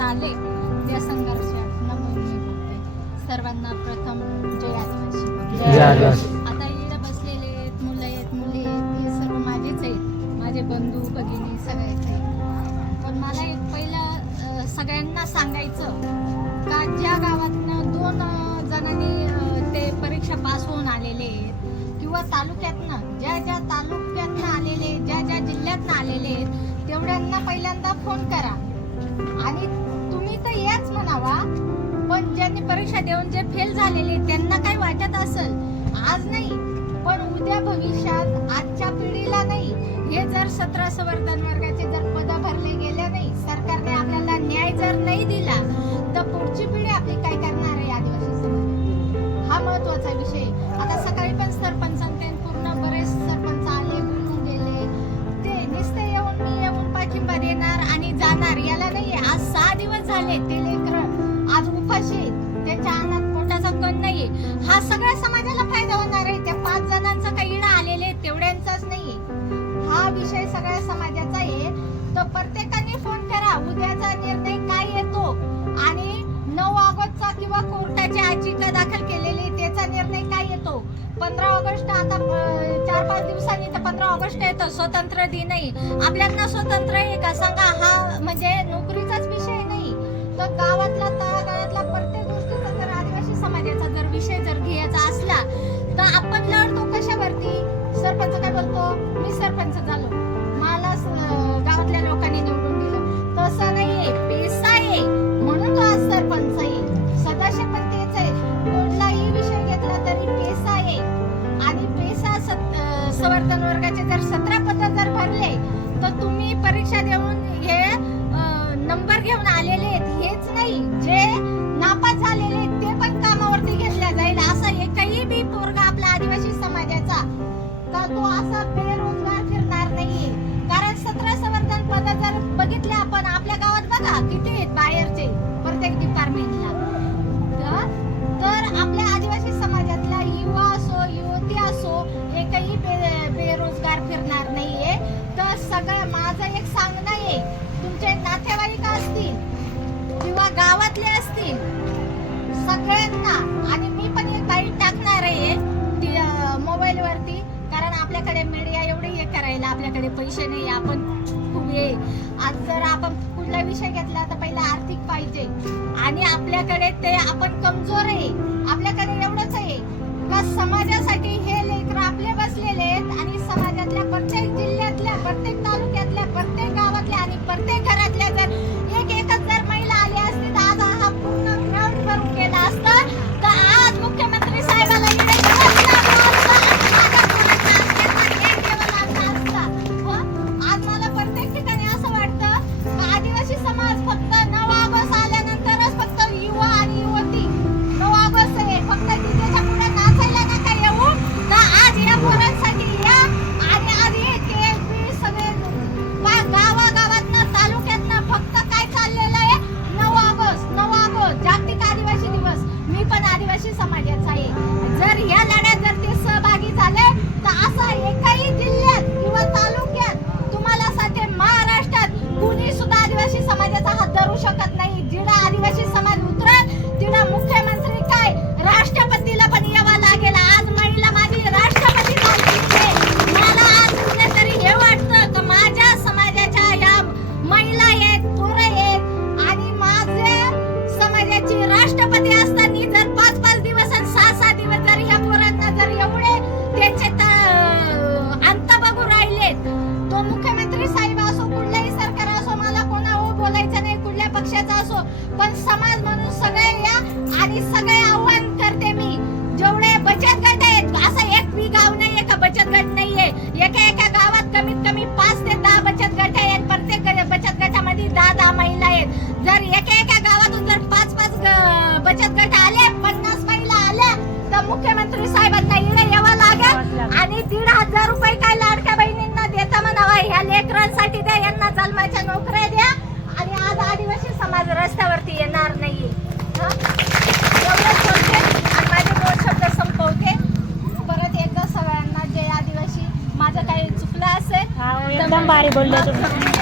आले त्या संघर्षात नमून मी बोलते सर्वांना प्रथम जय आदिवासी. आता इकडे बसलेले आहेत मुलं आहेत मुली आहेत हे सर्व माझेच आहेत. माझे बंधू भगिनी सगळेच आहेत. पण मला एक पहिलं सगळ्यांना सांगायचं का ज्या गावातनं दोन जणांनी ते परीक्षा पास होऊन आलेले आहेत किंवा तालुक्यातनं ज्या ज्या तालुक्यातनं आलेले ज्या ज्या जिल्ह्यातनं आलेले आहेत तेवढ्यांना पहिल्यांदा फोन करा. आणि तुम्ही तर याच म्हणावा. पण ज्यांनी परीक्षा देऊन जे फेल झालेले त्यांना काय वाटत असेल. आज नाही पण उद्या भविष्यात आजच्या पिढीला नाही. हे जर सतरा संवर्धन वर्गाचे जर पद भरले गेले नाही सरकारने आपल्याला न्याय जर नाही दिला तर पुढची पिढी आपली काय करणार आहे आदिवासी समाज हा महत्त्वाचा विषय. आता सकाळी पण सरपंचांचे पूर्ण बरेच सर जाणार. याला नाहीये. आज सहा दिवस झाले ते लेकर. आज उपाशी आहेत. अंगात पोटाचा कण नाहीये. हा सगळ्या समाजाला फायदा होणार आहे. त्या पाच जणांचा काही इडा आलेले आहेत, तेवढ्यांचाच नाहीये. हा विषय सगळ्या समाजाचा आहे. तर प्रत्येकाने फोन करा. उद्याचा निर्णय काय येतो? आणि नऊ ऑगस्टचा किंवा कोर्टाची याचिका दाखल केलेली पंधरा ऑगस्ट आता चार पाच दिवसांनी तर पंधरा ऑगस्ट येतो स्वतंत्र दिन नाही आपल्याला स्वतंत्र आहे का? सांगा हा म्हणजे नोकरीचाच विषय नाही. तर गावातला तळागाळातला प्रत्येक गोष्टीचा जर आदिवासी समाजाचा जर विषय जर घ्यायचा असला तर आपण लढतो कशावरती? सरपंच काय बोलतो? मी सरपंच झालो. मला गावातल्या लोकांनी निवडून दिलं. तसं सर बेरोजगार फिरणार नाही. कारण सतरा संवर्धन पद जर बघितले आपण आपल्या गावात बघा किती आहेत बाहेरचे प्रत्येक डिपार्टमेंटला तर आपल्या आदिवासी समाजातला युवा असो युवती असो हे काही बेरोजगार फिरणार नाहीये. तर सगळं माझं एक सांगणं आहे तुमचे नातेवाईक असतील किंवा गावातले असतील सगळ्यांना आणि मी पण एक गाईड टाकणार आहे ती मोबाईल वरती आपल्याकडे मीडिया एवढी हे करायला आपल्याकडे पैसे नाही आपण खूप हे आज जर आपण कुठला विषय घेतला तर पहिला आर्थिक पाहिजे. आणि आपल्याकडे ते आपण कमजोर आहे. आपल्याकडे एवढंच आहे. का समाजासाठी हे लेकर आपले बसलेले आहेत आणि समाजातल्या प्रत्येक जिल्ह्यातल्या प्रत्येक तालुक्यात पण समाज म्हणून सगळे या आणि सगळे आव्हान करते मी. जेवढे बचत गट आहेत असं एक बी गाव नाहीये का बचत गट नाहीये? एका एका गावात कमीत कमी पाच ते दहा बचत गट आहेत. प्रत्येक बचत गटामध्ये दहा दहा महिला आहेत. जर एका एका गावातून जर पाच पाच बचत गट आले पन्नास महिला आल्या तर मुख्यमंत्री साहेबांना इकडे यावं लागेल आणि दीड हजार रुपये काय लाडक्या बहिणींना देता म्हणावा? ह्या लेकरांसाठी द्या यांना जन्माच्या नोकऱ्या द्या. समाज रस्त्यावरती येणार हं? आणि माझे दोन शब्द संपवते. परत एकदा सगळ्यांना जय आदिवासी. माझं काही चुकलं असेल एकदम भारी बोलले तुम्ही.